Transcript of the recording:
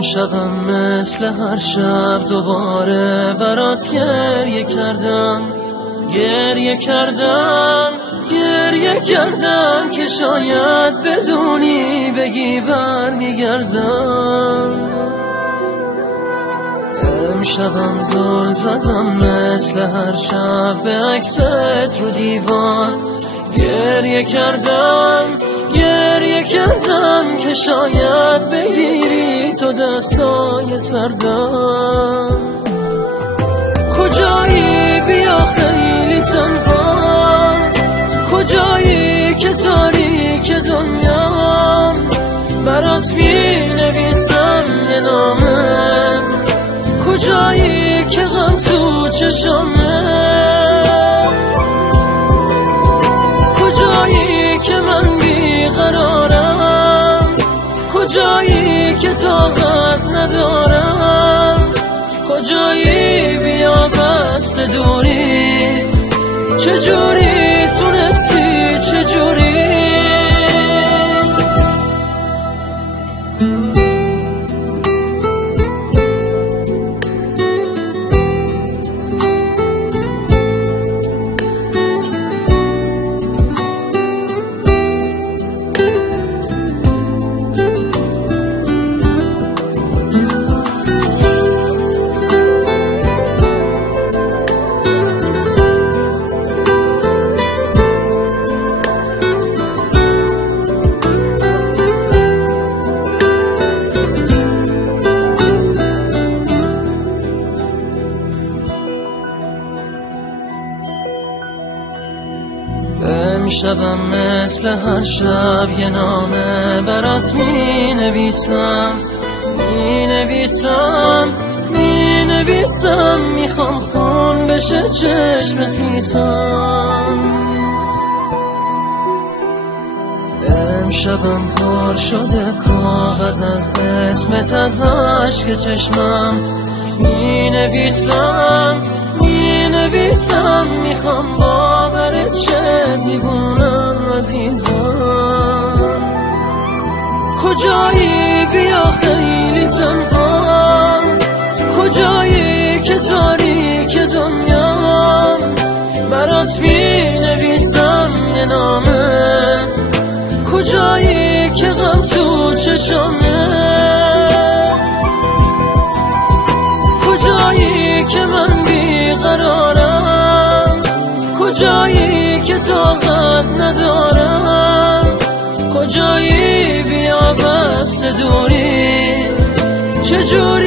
امشبم مثل هر شب دوباره برات گریه کردم، گریه کردم که شاید بدونی بگی برمیگردم. امشبم زل زدم مثل هر شب به عکست رو دیوار، گریه کردم که شاید بگیری تو دستای سردم. کجایی بیا خیلی تنها، کجایی که تاریک دنیا، برات می نویسم یه نامه، کجایی که غم تو چشمه، کجایی که من بیقرارم، کجایی که طاقت ندارم، کجایی بیا بست دوری، چجوری تونستی چجوری. امشبم مثل هر شب یه نامه برات می نویسم، میخوام خون بشه چشم خیسم. امشبم پر شده کاغذ از اسمت، از عشق چشمم می نویسم، میخوام باورت شه دیوونم عزیزم. کجایی بیا خیلی تنها، کجایی که تاریک دنیا، برات می نویسم یه نامه، کجایی که غم تو چشمه، کجایی که من بیقرارم، کجایی که طاقت ندارم، کجایی بیا بست دوری، چجوری